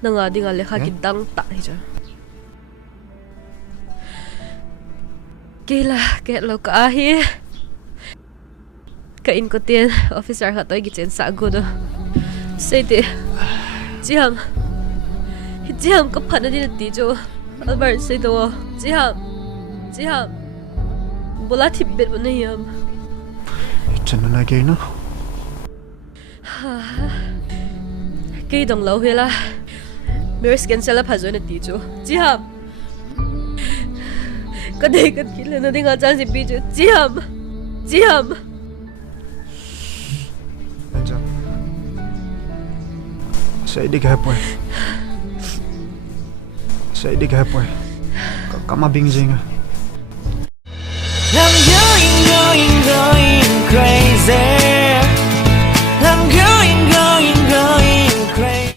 Nanga di nga lekha kidang ta hija. Kila lo ka ahi. Kain ko tin officer ha toy gitsen sa gudo. Sete. Jiham. Jiham ko phana din ti jo. Albar se do. Jiham. Bola thibbet bunayam. Itan na gay na. Kay dong lo hela. Mirror scan sala phazo na ti jo. Jiham. Kadai kat kila na ding ajan si bijo. Jiham. Enja. Saya di gapoy. Kama bingjing. I'm going crazy.